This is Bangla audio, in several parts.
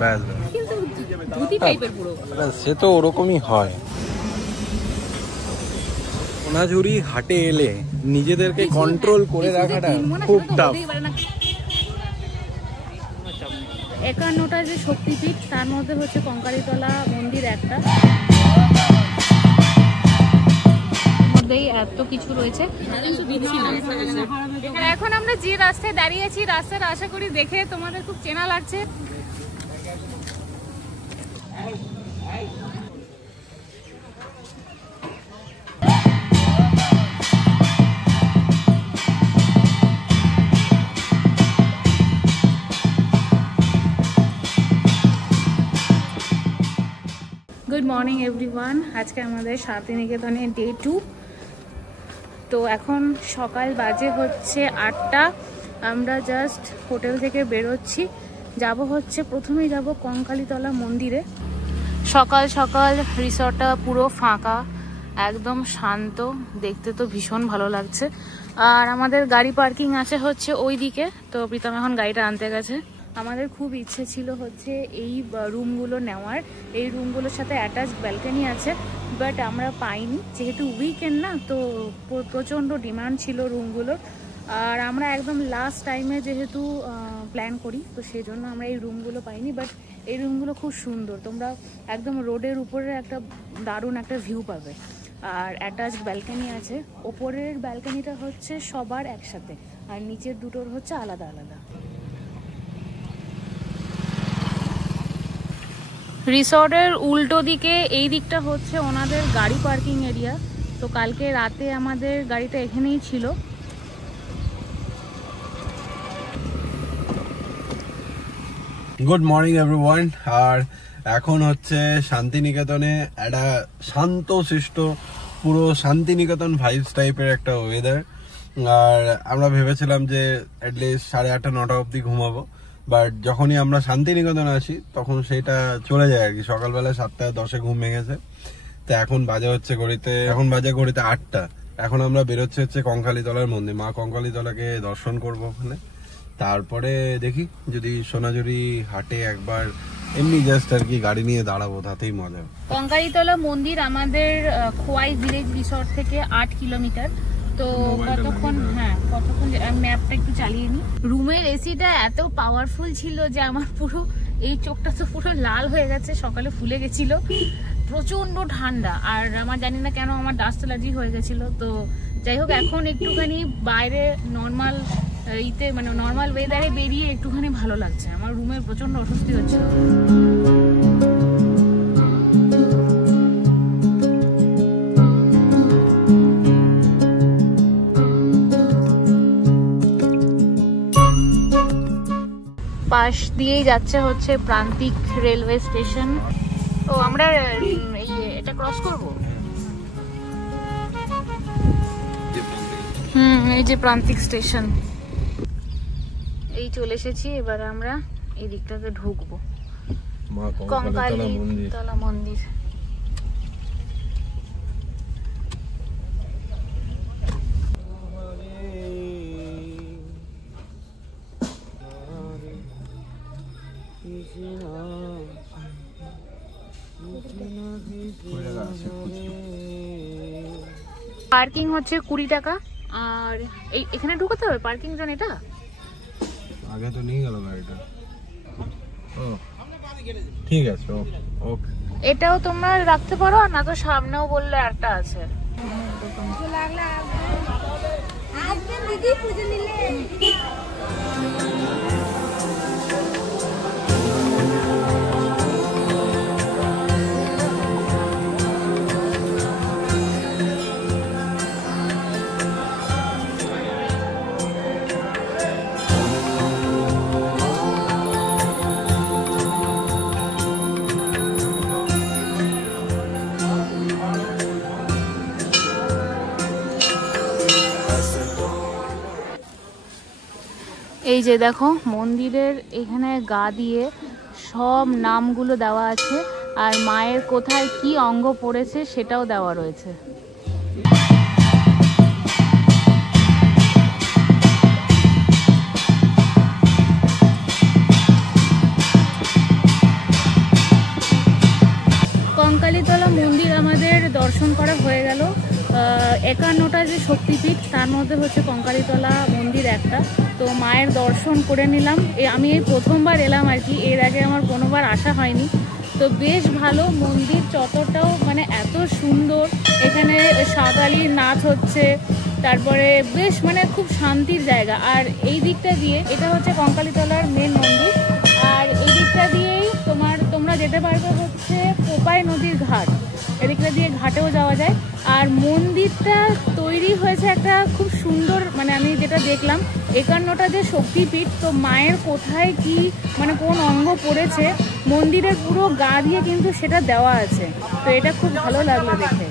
ব্যাস কিন্তু ধুতি টাইপের পুরো, সে তো ওরকমই হয়। সোনাঝুরি হাটে এলে নিজেদেরকে কন্ট্রোল করে রাখাটা খুব টাফ। 51টা যে শক্তিপীঠ তার মধ্যে হচ্ছে কঙ্কালীতলা মন্দির একটা, মধ্যেই এত কিছু রয়েছে। এখন আমরা যে রাস্তায় দাঁড়িয়ে আছি, রাস্তাটা আশা করি দেখে তোমাদের খুব চেনা লাগছে। গুড মর্নিং এভরিওয়ান, আজকে আমাদের শান্তিনিকেতনে ডে 2। তো এখন সকাল বাজে হচ্ছে 8টা। আমরা জাস্ট হোটেল থেকে বেরোচ্ছি, প্রথমেই যাব কঙ্কালীতলা মন্দিরে। সকাল সকাল রিসর্টটা পুরো ফাঁকা, একদম শান্ত, দেখতে তো ভীষণ ভালো লাগছে। আর আমাদের গাড়ি পার্কিং আছে হচ্ছে ওই দিকে, তো প্রীতম এখন গাড়িটা আনতে গেছে। আমাদের খুব ইচ্ছে ছিল হচ্ছে এই রুমগুলো নেওয়ার, এই রুমগুলোর সাথে অ্যাটাচ ব্যালকনি আছে, বাট আমরা পাইনি, যেহেতু উইকেন্ড না, তো প্রচণ্ড ডিমান্ড ছিল রুমগুলোর। আর আমরা একদম লাস্ট টাইমে যেহেতু প্ল্যান করি, তো সেই জন্য আমরা এই রুমগুলো পাইনি। বাট এই রুমগুলো খুব সুন্দর, তোমরা একদম রোডের উপরে একটা দারুণ একটা ভিউ পাবে। আর অ্যাটাচ ব্যালকনি আছে, ওপরের ব্যালকনিটা হচ্ছে সবার একসাথে, আর নিচের দুটোর হচ্ছে আলাদা আলাদা। রিসর্টের উল্টো দিকে এই দিকটা হচ্ছে ওনাদের গাড়ি পার্কিং এরিয়া। তো কালকে রাতে আমাদের গাড়িটা এখানেই ছিল। Good morning everyone. আর এখন হচ্ছে শান্তিনিকেতনে একটা শান্ত শিষ্ট, পুরো শান্তিনিকেতন ভাইবস টাইপের একটা ওয়েদার। আর আমরা ভেবেছিলাম যে অ্যাটলিস্ট 8:30 9টা অবধি ঘুমাবো, বাট যখনই আমরা শান্তিনিকেতন আসি তখন সেটা চলে যায় আর কি। সকালবেলা 7:10 ঘুম ভেঙেছে, তো এখন বাজে 8টা। এখন আমরা বেরোচ্ছি হচ্ছে কঙ্কালীতলার মন্দির, মা কঙ্কালীতলাকে দর্শন করবো ওখানে। তারপরে দেখি যদি সোনাঝুরি হাটে একবার এমনি জাস্ট আর কি গাড়ি নিয়ে দাঁড়াবো, তাতেই মজা। কঙ্কালীতলা মন্দির আমাদের খোয়াই ভিলেজ রিসর্ট থেকে 8 কিলোমিটার। তো কতক্ষণ ম্যাপটা একটু চালিয়ে নি। রুমের এসিটা এত পাওয়ারফুল ছিল যে আমার পুরো এই চোখটা তো পুরো লাল হয়ে গেছে, সকালে ফুলে গেছিল, প্রচন্ড ঠান্ডা। আর আমার জানি না কেন আমার ডাস্ট অ্যালার্জি হয়ে গেছিল। তো যাই হোক, এখন একটুখানি বাইরে নর্মাল নর্মাল ওয়েদারে বেরিয়ে একটুখানি ভালো লাগছে। আমার রুমে প্রচন্ড অস্বস্তি হচ্ছিল। পাশ দিয়েই যাচ্ছে হচ্ছে প্রান্তিক রেলওয়ে স্টেশন। তো আমরা এটা ক্রস করব। এই যে প্রান্তিক স্টেশন, এই চলে এসেছি। এবার আমরা এই দিকটাতে ঢুকবো, কঙ্কালীতলা মন্দির। পার্কিং হচ্ছে 20 টাকা। আর এখানে ঢুকতে হবে পার্কিং জোন। এটা আগে তো নিয়ে গেল গাড়িটা। ঠিক আছে, ওকে। এটাও তোমরা রাখতে পারো, আর না তো সামনেও বললে একটা আছে। এই যে দেখো, মন্দিরের এখানে গা দিয়ে সব নামগুলো দেওয়া আছে, আর মায়ের কোথায় কি অঙ্গ পড়েছে সেটাও দেওয়া রয়েছে। কঙ্কালীতলা মন্দির আমাদের দর্শন করা হয়ে গেল। 51টা যে শক্তিপীঠ তার মধ্যে হচ্ছে কঙ্কালীতলা মন্দির একটা। তো মায়ের দর্শন করে নিলাম। আমি এই প্রথমবার এলাম আর কি, এর আগে আমার কোনোবার আসা হয়নি। তো বেশ ভালো মন্দির, চত্বরটাও মানে এত সুন্দর। এখানে সাঁওতালির নাচ হচ্ছে, তারপরে বেশ মানে খুব শান্তির জায়গা। আর এই দিকটা দিয়ে, এটা হচ্ছে কঙ্কালীতলার মেন মন্দির, আর এই দিকটা দিয়েই তোমরা যেতে পারবে হচ্ছে কোপাই নদীর ঘাট। এদিকটা দিয়ে ঘাটেও যাওয়া যায়। আর মন্দিরটা তৈরি হয়েছে একটা খুব সুন্দর, মানে আমি যেটা দেখলাম 51টা যে শক্তিপীঠ, তো মায়ের কোথায় কি মানে কোন অঙ্গ পড়েছে মন্দিরের পুরো গা দিয়ে কিন্তু সেটা দেওয়া আছে। তো এটা খুব ভালো লাগলো দেখে।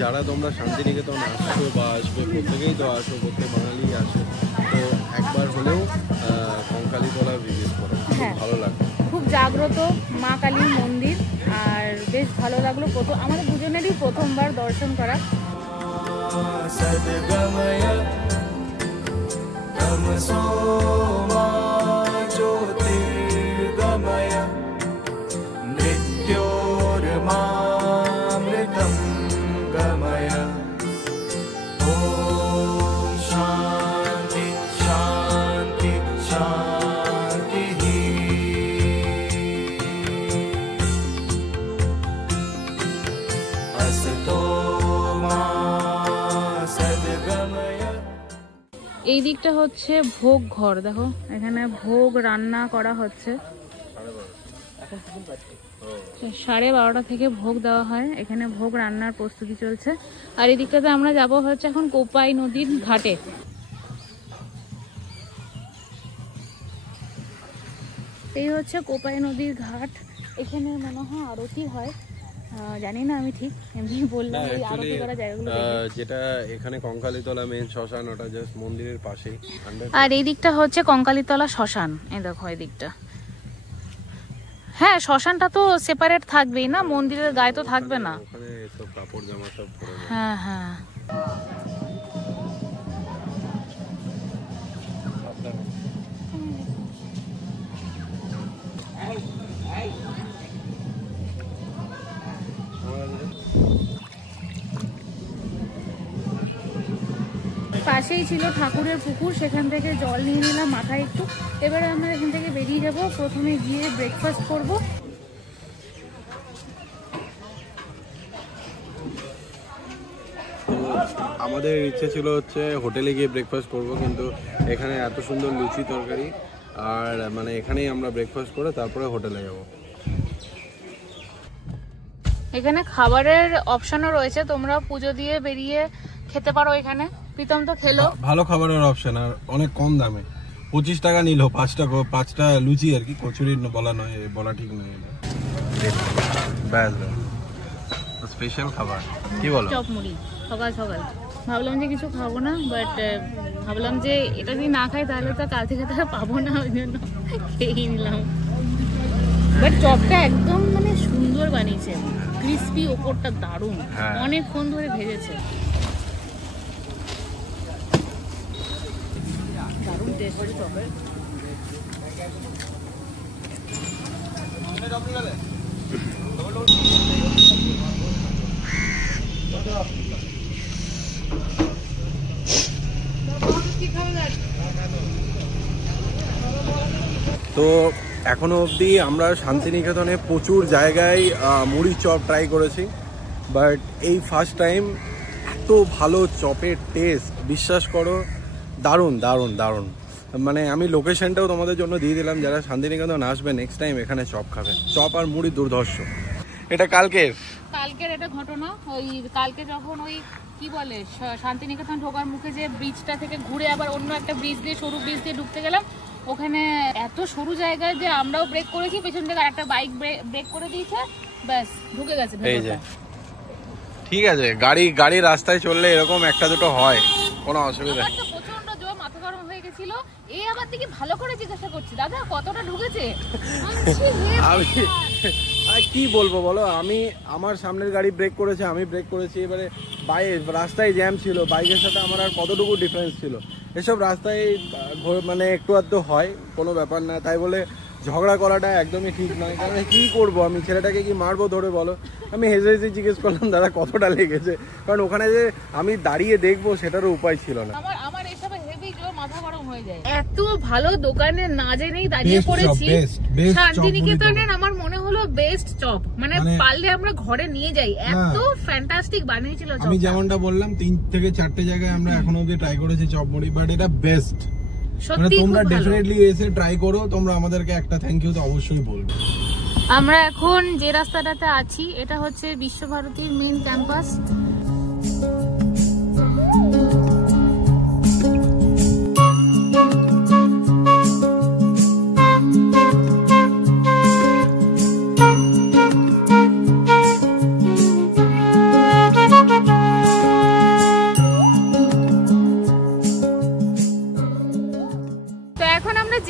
যারা তোমরা শান্তিনিকেতন আসছো বা আসবে, প্রত্যেকেই তো আসো, প্রত্যেক বাঙালি আসে, তো একবার হলেও কঙ্কালীতলা ভিজিট করো, ভালো লাগবে। খুব জাগ্রত মা কালীর মন্দির, আর বেশ ভালো লাগলো। আমাদের দুজনেরই প্রথমবার দর্শন করা। এই দিকটা হচ্ছে ভোগ ঘর, দেখো এখানে ভোগ রান্না করা হচ্ছে। 12:30 থেকে ভোগ দেওয়া হয়, এখানে ভোগ রান্নার প্রস্তুতি চলছে। আর এই দিকটাতে আমরা যাব হচ্ছে এখন কোপাই নদীর ঘাটে। এই হচ্ছে কোপাই নদীর ঘাট। এখানে মনে হয় আরতি হয়, জানি না আমি ঠিক, এমনি বললাম ওই আরতি করা জায়গাগুলো। যেটা এখানে কঙ্কালীতলা মেন শ্মশান, ওটা জাস্ট মন্দিরের পাশেই। আর এই দিকটা হচ্ছে কঙ্কালীতলা শ্মশান, এই দেখো এই দিকটা। হ্যাঁ, শ্মশানটা তো সেপারেট থাকবেই না, মন্দিরের গায়ে তো থাকবে না। ওখানে সব কাপড় জামা সব পরে। হ্যাঁ হ্যাঁ। পাশেই ছিল ঠাকুরের পুকুর, সেখান থেকে জল নিয়ে নিলাম মাথায় একটু। এবারে আমরা এখান থেকে বেরিয়ে যাব, প্রথমে গিয়ে ব্রেকফাস্ট করব। আমাদের ইচ্ছে ছিল হচ্ছে হোটেলে গিয়ে ব্রেকফাস্ট করব, কিন্তু এখানে এত সুন্দর লুচি তরকারি, আর মানে এখানেই আমরা ব্রেকফাস্ট করে তারপরে হোটেলে যাব। এখানে খাবারের অপশনও রয়েছে, তোমরা পুজো দিয়ে বেরিয়ে খেতে পারো এখানে। প্রীতম তো খেলো, ভালো খাবারের অপশন, আর অনেক কম দামে। 25 টাকা নিল 5টা লুচি আর কি, কচুরি বলা নয়, বলা ঠিক নয়। স্পেশাল খাবার কি বলো? চপ মুড়ি সকাল সকাল। ভাবলাম যে কিছু খাবো না, বাট ভাবলাম যে এটা যদি না খাই তাহলে তো কাল থেকে তারা পাবো না, ওই জন্য খেয়ে নিলাম। বাট চপটা একদম মানে সুন্দর বানিয়েছে, ক্রিস্পি, ওপরটা দারুণ, অনেকক্ষণ ধরে ভেজেছে, দারুণ টেস্ট চপের। তো এখনো অবধি আমরা শান্তিনিকেতনে প্রচুর জায়গায় মুড়ি চপ ট্রাই করেছি, বাট এই ফার্স্ট টাইম এত ভালো চপের টেস্ট, বিশ্বাস করো, দারুণ দারুণ দারুণ। মানে আমি লোকেশনটাও তোমাদের জন্য দিয়ে দিলাম, যারা শান্তিনিকেতন আসবে নেক্সট টাইম এখানে চপ খাবে। চপ আর মুড়ি দুর্ধর্ষ। এটা কালকের এটা ঘটনা। ওই কালকে যখন ওই কি বলে শান্তিনিকেতন ঢোকার মুখে যে ব্রিজটা থেকে ঘুরে আবার অন্য একটা ব্রিজ দিয়ে, সরু ব্রিজ দিয়ে ঢুকতে গেলাম, ওখানে এত সরু জায়গায় যে আমরাও ব্রেক করেছি, পেছন থেকে একটা বাইক ব্রেক করে দিয়েছে, ব্যাস ঢুকে গেছে ভেতরটা। ঠিক আছে, গাড়ি রাস্তায় চললে এরকম একটা দুটো হয়, কোনো অসুবিধা নেই। প্রচন্ড জোর, মাথা গরম হয়ে গেছিল। এই আবার দিকে ভালো করে জিজ্ঞাসা করছি, দাদা কতটা ঢুকেছে? আমি কি বলবো বলো, আমার সামনের গাড়ি ব্রেক করেছে, আমি ব্রেক করেছি, এবারে রাস্তায় জ্যাম ছিল, বাইকের সাথে আমার আর কতটুকু ডিফারেন্স ছিল। এসব রাস্তায় মানে একটু আধটু হয়, কোনো ব্যাপার না, তাই বলে ঝগড়া করাটা একদমই ঠিক নয়, কারণ কি করব আমি, ছেলেটাকে কি মারবো ধরে বলো? আমি হেসে হেসে জিজ্ঞেস করলাম দাদা কতটা লেগেছে, কারণ ওখানে যে আমি দাঁড়িয়ে দেখবো সেটারও উপায় ছিল না। আমার এসবে হেভি জোর মাথা গরম হয়ে যায়। এত ভালো দোকানে না জেনেই দাঁড়িয়ে পড়েছি শান্তিনিকেতনের। আমার মনে হলো বেস্ট চপ, মানে পারলে আমরা ঘরে নিয়ে যাই, এত ফ্যান্টাস্টিক বানিয়েছিল চপ। আমি যেমনটা বললাম 3 থেকে 4টে জায়গায় আমরা এখনো অবধি ট্রাই করেছি চপ মুড়ি, বাট এটা বেস্ট। মানে তোমরা ডেফিনেটলি এসে ট্রাই করো, তোমরা আমাদেরকে একটা থ্যাংক ইউ তো অবশ্যই বলবে। আমরা এখন যে রাস্তাটাতে আছি এটা হচ্ছে বিশ্বভারতীর মেইন ক্যাম্পাস।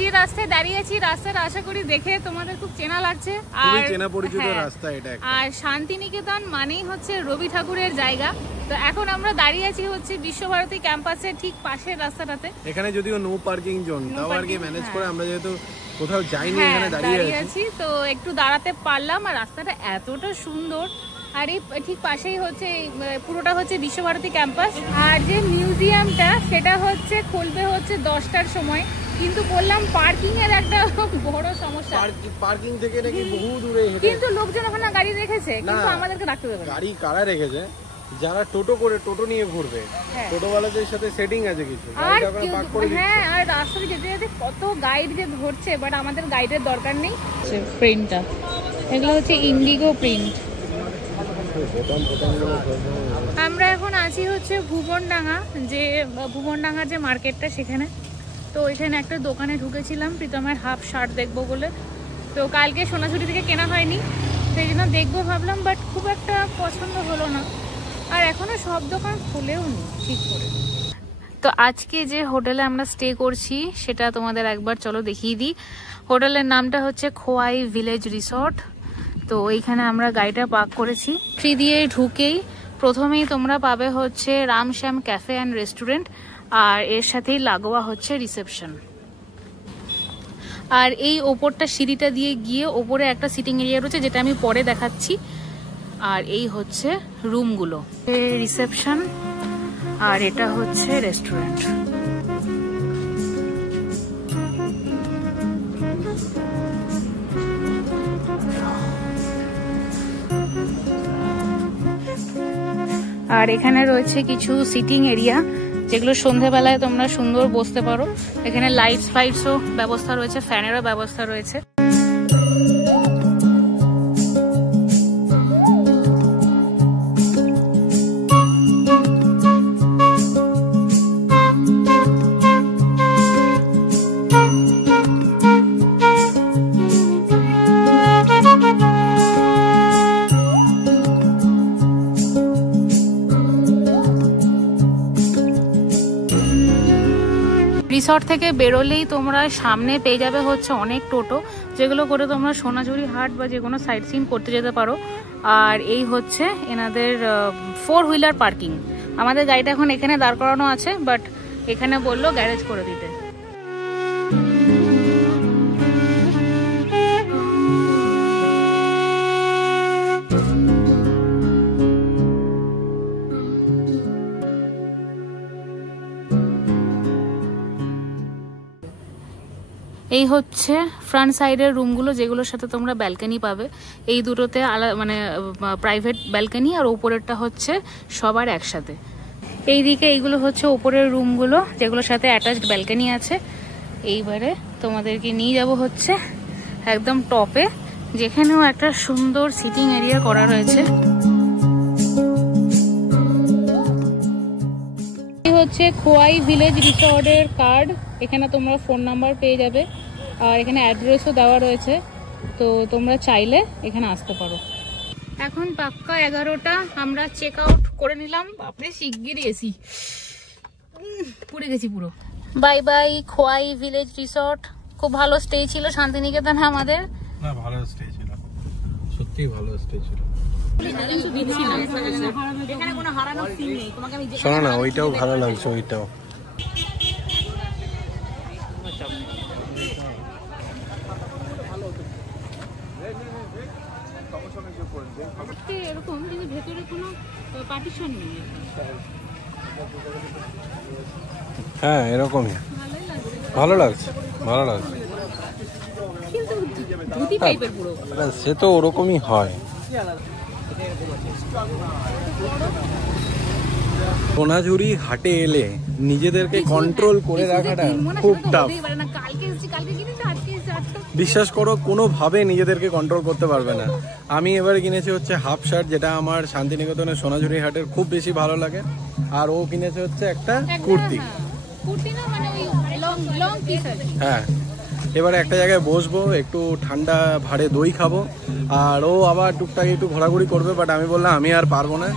যে রাস্তায় দাঁড়িয়ে আছি রাস্তাটা আশা করি দেখে তোমাদের খুব চেনা লাগছে, আর চেনা পরিচিত রাস্তা এটা। আর শান্তিনিকেতন মানেই হচ্ছে রবি ঠাকুরের জায়গা। তো এখন আমরা দাঁড়িয়ে আছি হচ্ছে বিশ্বভারতী ক্যাম্পাসের ঠিক পাশের রাস্তাটাতে। এখানে যদিও নো পার্কিং জোন, তাও আর কি ম্যানেজ করে আমরা যেহেতু কোথাও যাইনি এখানে দাঁড়িয়ে আছি, তো একটু দাঁড়াতে পারলাম। আর রাস্তাটা এতটা সুন্দর, আর এই ঠিক পাশেই হচ্ছে পুরোটা হচ্ছে বিশ্বভারতী ক্যাম্পাস। আর যে মিউজিয়ামটা সেটা হচ্ছে খুলবে হচ্ছে 10টার সময়, কিন্তু বললাম পার্কিং এর একটা বড় সমস্যা। পার্কিং থেকে নাকি বহু দূরে, কিন্তু লোকজন ওখানে গাড়ি রেখেছে, কিন্তু আমাদেরকে রাখতে দেবে না। গাড়ি কারা রেখেছে? যারা টোটো নিয়ে ঘুরবে, টোটোওয়ালাদের সাথে সেটিং আছে কিছু। হ্যাঁ, আর রাস্তায় যেতে যেতে কত গাইড যে ধরছে, বাট আমাদের গাইডের দরকার নেই। প্রিন্টটা এগুলো হচ্ছে ইন্ডিগো প্রিন্ট। আমরা এখন আছি হচ্ছে ভুবনডাঙ্গার যে মার্কেটটা সেখানে। তো এখানে একটা দোকানে ঢুকেছিলাম প্রীতমের হাফ শার্ট দেখবো বলে। তো কালকে সোনাঝুরি থেকে কেনা হয়নি, সেই জন্য দেখবো ভাবলাম, বাট খুব একটা পছন্দ হলো না। আর এখনো সব দোকান খুলেও নি ঠিক করে। তো আজকে যে হোটেলে আমরা স্টে করছি সেটা তোমাদের একবার চলো দেখিয়ে দিই। হোটেলের নামটা হচ্ছে খোয়াই ভিলেজ রিসর্ট। তো এইখানে আমরা গাড়িটা পার্ক করেছি। ট্রি দিয়ে ঢুকেই প্রথমেই তোমরা পাবে হচ্ছে রামশ্যাম ক্যাফে অ্যান্ড রেস্টুরেন্ট, আর এর সাথেই লাগোয়া হচ্ছে রিসেপশন। আর এই ওপরটা সিঁড়িটা দিয়ে গিয়ে ওপরে একটা সিটিং এরিয়া রয়েছে, যেটা আমি পরে দেখাচ্ছি। আর এই হচ্ছে রুমগুলো, রিসেপশন, আর এটা হচ্ছে রেস্টুরেন্ট। আর এখানে রয়েছে কিছু সিটিং এরিয়া, যেগুলো সন্ধ্যেবেলায় তোমরা সুন্দর বসতে পারো। এখানে লাইটস ফাইটসও ব্যবস্থা রয়েছে, ফ্যানেরও ব্যবস্থা রয়েছে। রিসর্ট থেকে বেরোলেই তোমরা সামনে পেয়ে যাবে হচ্ছে অনেক টোটো, যেগুলো করে তোমরা সোনাঝুরি হাট বা যে কোনো সাইট সিন করতে যেতে পারো। আর এই হচ্ছে এনাদের 4 হুইলার পার্কিং। আমাদের গাড়িটা এখন এখানে দাঁড় করানো আছে, বাট এখানে বললো গ্যারেজ করে দিতে। এই হচ্ছে ফ্রন্ট সাইডের রুমগুলো, যেগুলোর সাথে তোমরা ব্যালকনি পাবে। এই দুটোতে মানে প্রাইভেট ব্যালকনি, আর ওপরেরটা হচ্ছে সবার একসাথে। এইদিকে এইগুলো হচ্ছে ওপরের রুমগুলো, যেগুলোর সাথে অ্যাটাচড ব্যালকনি আছে। এইবারে তোমাদেরকে নিয়ে যাব হচ্ছে একদম টপে, যেখানেও একটা সুন্দর সিটিং এরিয়া করা রয়েছে। হচ্ছে খোয়াই ভিলেজ রিসর্টের কার্ড, এখানে তোমরা ফোন নাম্বার পেয়ে যাবে, আর এখানে অ্যাড্রেসও দেওয়া রয়েছে। তো তোমরা চাইলে এখানে আসতে পারো। এখন পাক্কা 11টা, আমরা চেক আউট করে নিলাম। বাপরে শিগগিরই এসি, পুড়ে গেছি পুরো। Bye bye Khowai village resort. খুব ভালো স্টে ছিল শান্তিনিকেতনে আমাদের। না, ভালো স্টে ছিল, সত্যি ভালো স্টে ছিল। শোনো না, ওইটাও ভালো লাগছে, ওইটাও। এরকম কিন্তু ভেতরে কোনো পার্টিশন নেই। হ্যাঁ এরকমই, ভালো লাগছে, ভালো লাগছে। কিন্তু ধুতি টাইপের পুরো, সে তো ওরকমই হয়। সোনাঝুরি হাটে এলে নিজেদেরকে কন্ট্রোল করে রাখাটা খুব টাফ। বিশ্বাস করো কোনোভাবে নিজেদেরকে কন্ট্রোল করতে পারবে না। আমি এবারে কিনেছি হচ্ছে হাফ শার্ট, যেটা আমার শান্তিনিকেতনের সোনাঝুরি হাটের খুব বেশি ভালো লাগে। আর ও কিনেছে হচ্ছে একটা কুর্তি। হ্যাঁ, এবারে একটা জায়গায় বসবো, একটু ঠান্ডা ভাড়ে দই খাবো, আর ও আবার টুকটাক একটু ঘোরাঘুরি করবে। বাট আমি বললাম আমি আর পারবো না।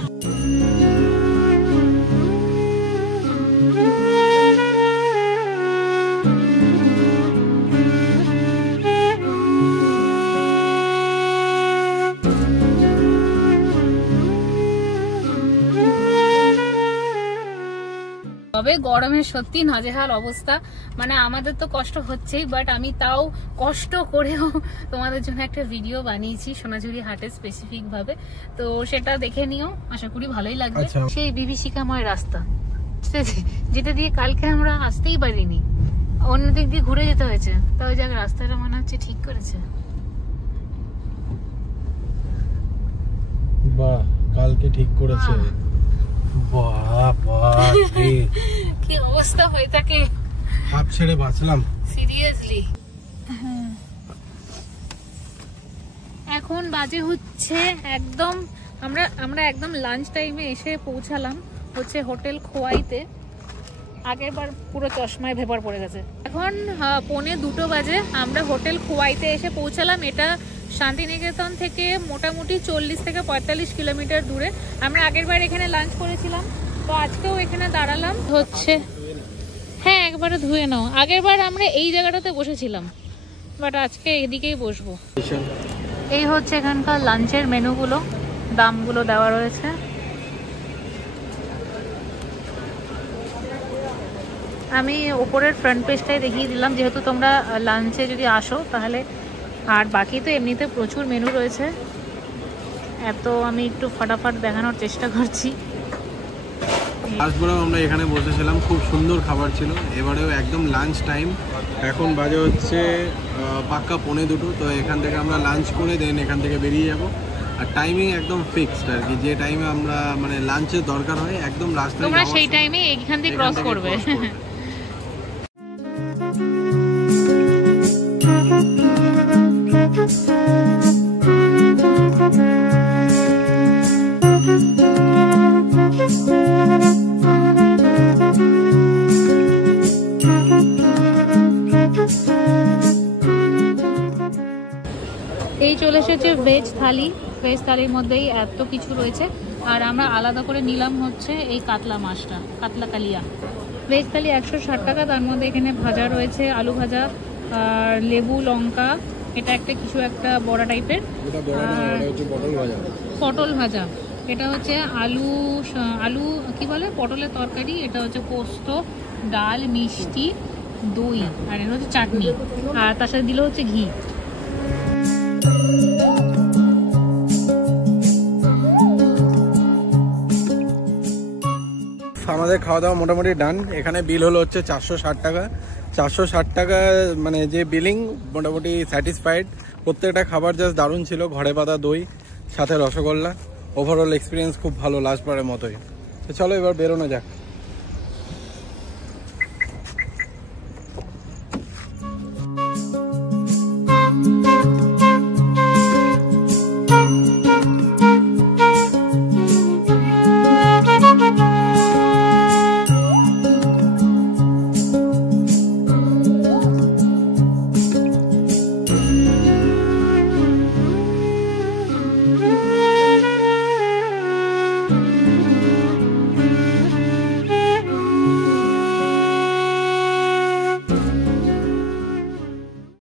তবে গরমে সত্যি নাজেহাল অবস্থা, মানে আমাদের তো কষ্ট হচ্ছেই, বাট আমি তাও কষ্ট করেও তোমাদের জন্য একটা ভিডিও বানিয়েছি সোনাঝুরি হাটে স্পেসিফিক ভাবে, তো সেটা দেখে নিও, আশা করি ভালোই লাগবে। সেই বিভীষিকাময় রাস্তা যেটা দিয়ে কালকে আমরা আসতেই পারিনি, অন্যদিক দিয়ে ঘুরে যেতে হয়েছে, তো ওই জায়গায় রাস্তাটা মনে হচ্ছে ঠিক করেছে। বাহ, কালকে ঠিক করেছে। কি অবস্থা হয়ে থাকে, হাফ ছেড়ে বাঁচলাম সিরিয়াসলি। এখন বাজে হচ্ছে একদম, আমরা একদম লাঞ্চ টাইমে এসে পৌঁছালাম হচ্ছে হোটেল খোয়াইতে। আগের বার পুরো চশমায় ভেপার পড়ে গেছে। এখন 1:45 বাজে, আমরা হোটেল খোয়াইতে এসে পৌঁছালাম। এটা শান্তিনিকেতন থেকে মোটামুটি 40 থেকে 45 কিলোমিটার দূরে। আমরা আগের বার এখানে লাঞ্চ করেছিলাম, তো আজকেও এখানে দাঁড়ালাম হচ্ছে। হ্যাঁ, একবারে ধুয়ে নাও। আগের বার আমরা এই জায়গাটাতে বসেছিলাম, বাট আজকে এদিকেই বসবো। এই হচ্ছে এখানকার লাঞ্চের মেনুগুলো, দামগুলো দেওয়া রয়েছে। আমি ওপরের ফ্রন্ট পেজটাই দেখিয়ে দিলাম, যেহেতু তোমরা লাঞ্চে যদি আসো তাহলে। আর বাকি তো এমনিতে প্রচুর মেনু রয়েছে, এত আমি একটু ফটাফট দেখানোর চেষ্টা করছি। লাস্টবারও আমরা এখানে বসেছিলাম, খুব সুন্দর খাবার ছিল। এবারেও একদম লাঞ্চ টাইম, এখন বাজে হচ্ছে পাক্কা 1:45। তো এখান থেকে আমরা লাঞ্চ করে দেন এখান থেকে বেরিয়ে যাব। আর টাইমিং একদম ফিক্সড আর কি, যে টাইমে আমরা মানে লাঞ্চের দরকার হয় একদম রাস্তায়, তোমরা সেই টাইমে এখান থেকে ক্রস করবে। এই চলে এসেছে ভেজ থালি। ভেজ থালির মধ্যেই এত কিছু রয়েছে, আর আমরা আলাদা করে নিলাম হচ্ছে এই কাতলা মাছটা, কাতলা কালিয়া। ভেজ থালি 160 টাকা, তার মধ্যে এখানে ভাজা রয়েছে, আলু ভাজা আর লেবু লঙ্কা, এটা একটা কিছু একটা বড়া টাইপের, পটল ভাজা, এটা হচ্ছে আলু কি বলে পটলের তরকারি, এটা হচ্ছে পোস্ত, ডাল, মিষ্টি, দই, আর এটা হচ্ছে চাটনি, আর তার সাথে দিল হচ্ছে ঘি। আমাদের খাওয়া দাওয়া মোটামুটি ডান। এখানে বিল হলো হচ্ছে 460 টাকা। 460 টাকা মানে যে বিলিং, মোটামুটি স্যাটিসফাইড। প্রত্যেকটা খাবার জাস্ট দারুণ ছিল, ঘরে পাতা দই সাথে রসগোল্লা। ওভারঅল এক্সপিরিয়েন্স খুব ভালো, লাস্টবারের মতোই। তো চলো এবার বেরোনো যাক।